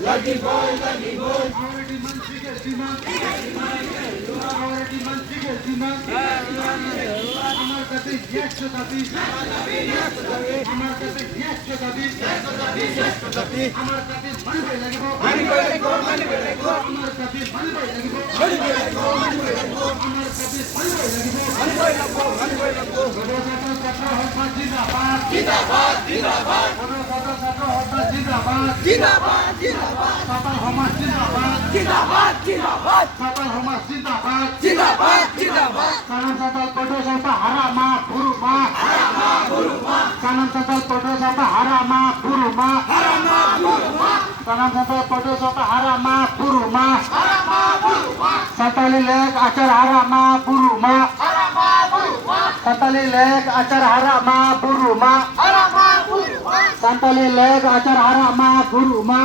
Lucky boy. আমার কাছে 100 দাবি আমার কাছে 100 দাবি আমার কাছে মানবে লাগিব আমার কাছে মানবে লাগিব আমার কাছে মানবে লাগিব জিন্দাবাদ সাঁওতাল সমাজ জিন্দাবাদ কারণ সাঁওতাল পটে সাঁওতাল হারামা পুরুমা কারণ সাঁওতাল পটে সাঁওতাল হারামা পুরুমা কারণ সাঁওতাল পটে সাঁওতাল হারামা পুরুমা সাঁওতালি লেক আচার হারামা পুরুমা সাঁওতালি লেক আচার হারামা পুরুমা সাঁওতালি লেক আচার হারামা পুরুমা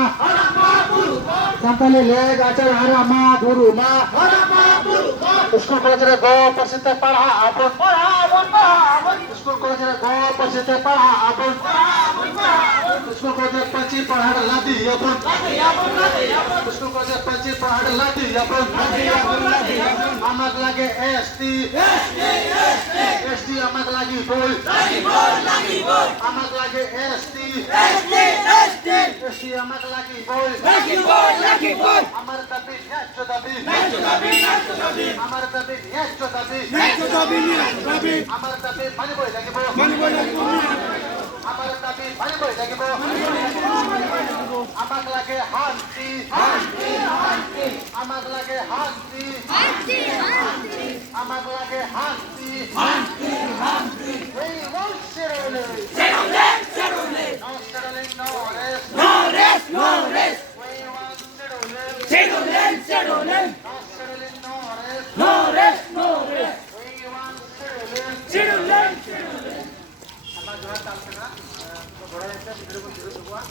साँताली लेग आचार हारामा गुरुमा स्कुल कलेज रे गो प्रसिद्ध पढा अपन स्कुल कलेज रे गो प्रसिद्ध पढा अपन स्कुल कलेज पछि पढाड लादी अपन स्कुल कलेज पछि पढाड लादी अपन आमाग लागे एसटी आमाग लागि बोल आमाग लागे एसटी आमाग लागि बोल আমার দাবি ন্যায্য দাবি আমার দাবি ন্যায্য দাবি আমার দাবি মানিবই লাগিব আমার দাবি মানিবই লাগিব আমাক লাগে শান্তি আমাক লাগে শান্তি আমাক লাগে শান্তি এই মনসেরলে no rest Settlement. No rest. Settlement. Sama jual tak kena. Orang yang saya tidur semua.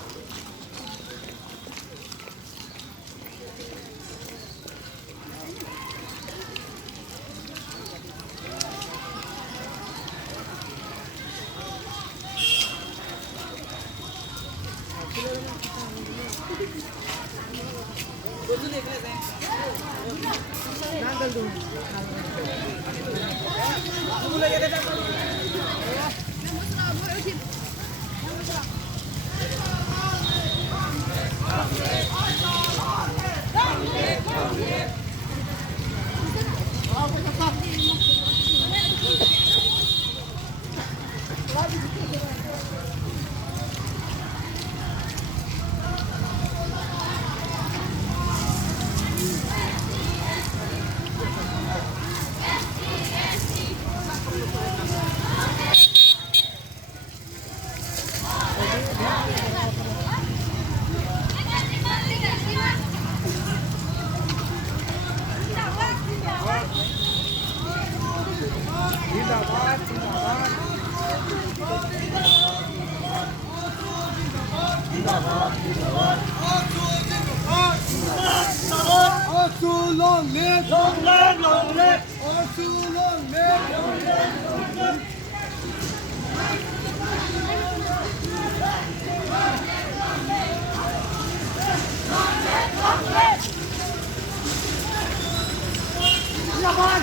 Long live!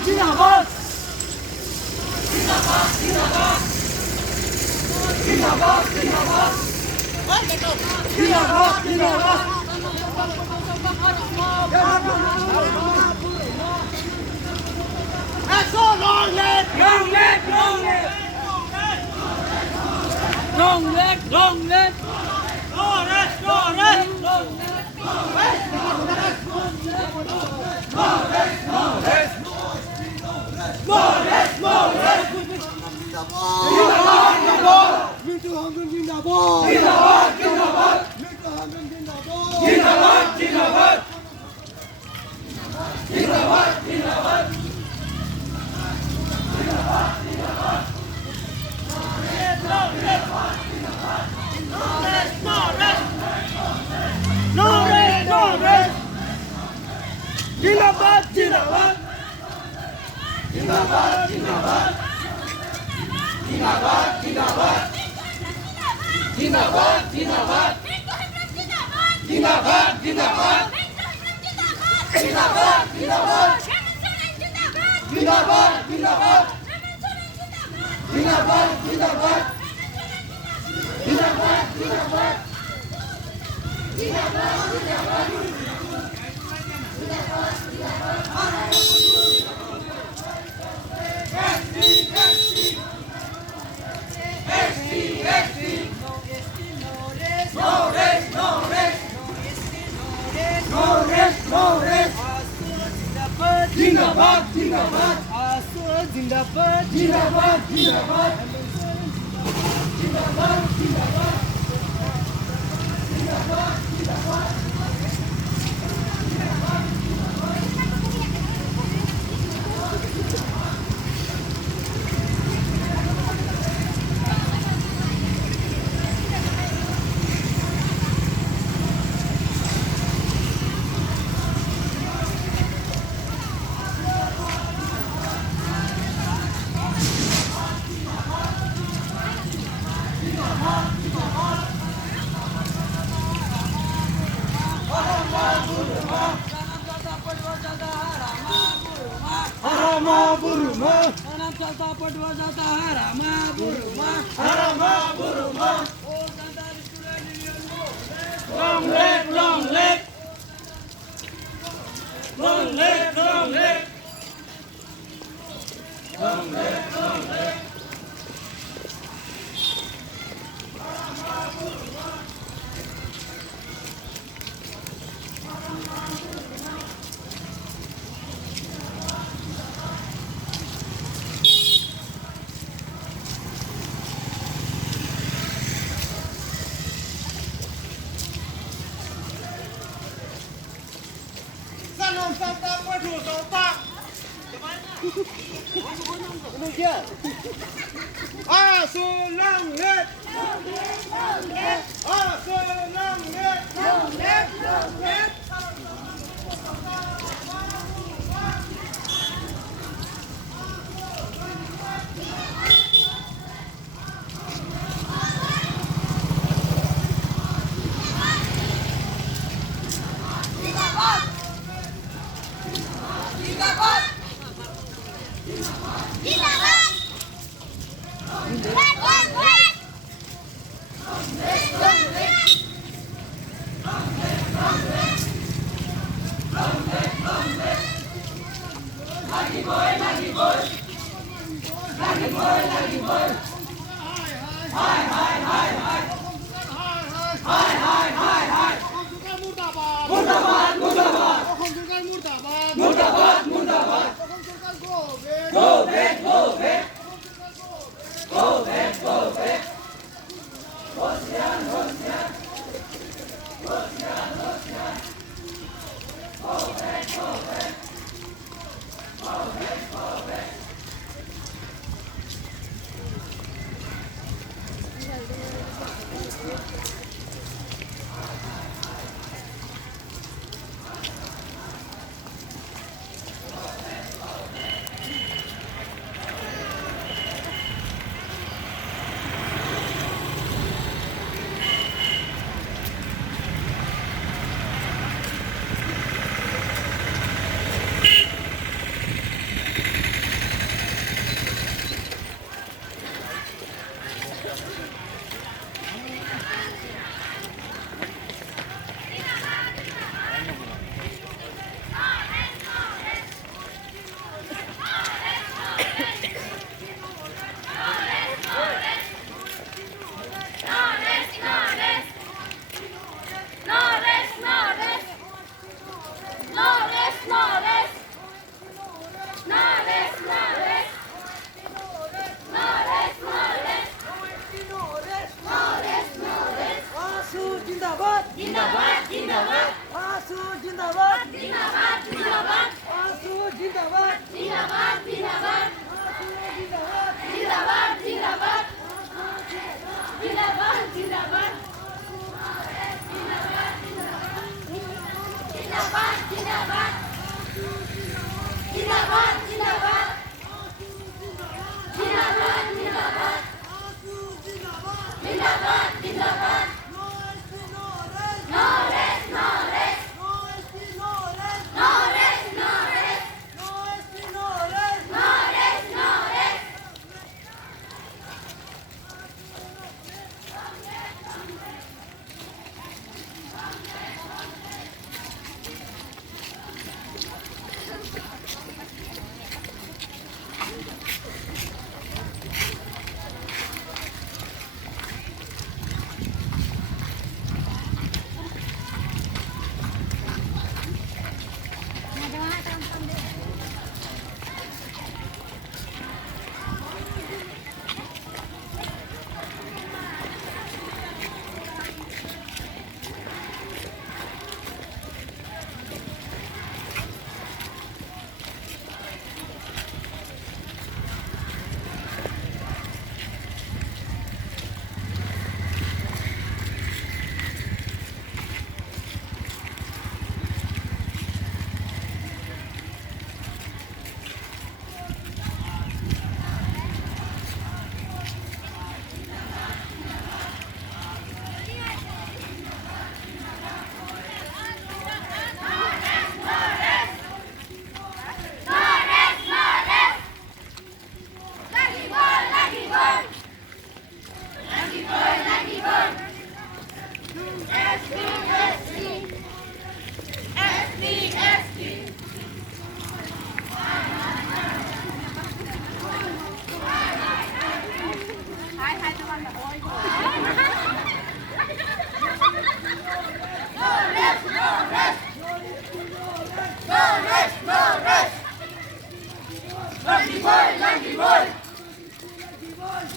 Zindabad!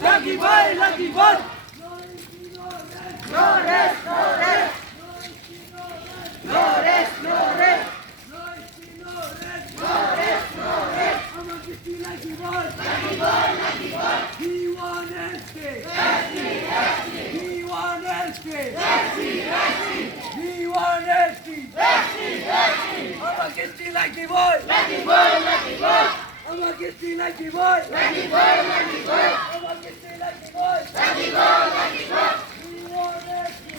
Lucky boy, lucky boy. No rest, no rest. No rest, no rest. No rest, no rest. I'm a lucky boy. Lucky boy, lucky boy. He won escape. He won escape. He won escape. I'm a lucky boy. Lucky boy, lucky boy. I'm a lucky boy. Lucky boy, lucky boy. I'm a lucky boy. Lucky boy, lucky boy. He won escape.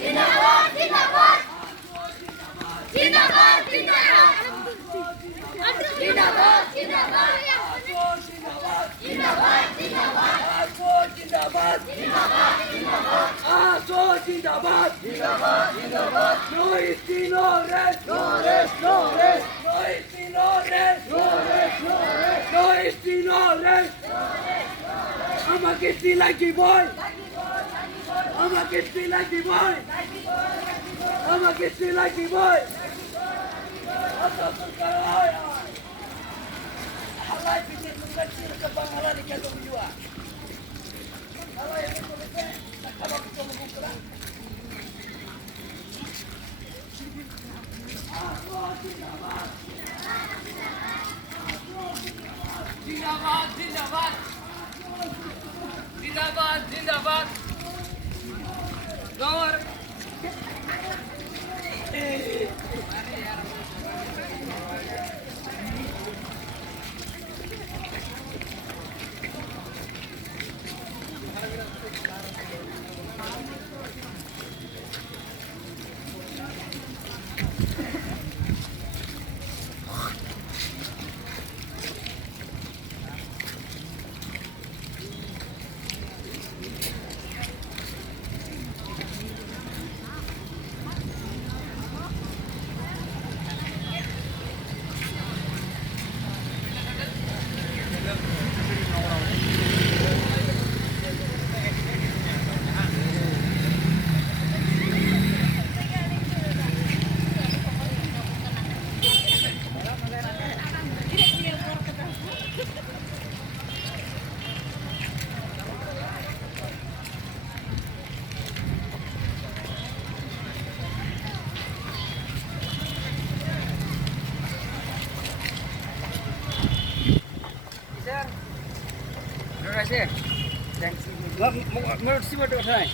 जिंदाबाद जिंदाबाद जिंदाबाद जिंदाबाद जिंदाबाद जिंदाबाद जिंदाबाद जिंदाबाद No history, no rest. No rest, no rest. No history, no rest. No rest, no rest. No history, no rest. I'm a lucky boy. I'm a lucky boy. I'm a lucky boy. Allah bikin mengecil kebanggaran di kandung jiwa. Allah yang berkuasa, kalau kita mengukur. Zindabad, zindabad. Zindabad, zindabad. Gawar. Terima kasih. Menurut si bodoh saya.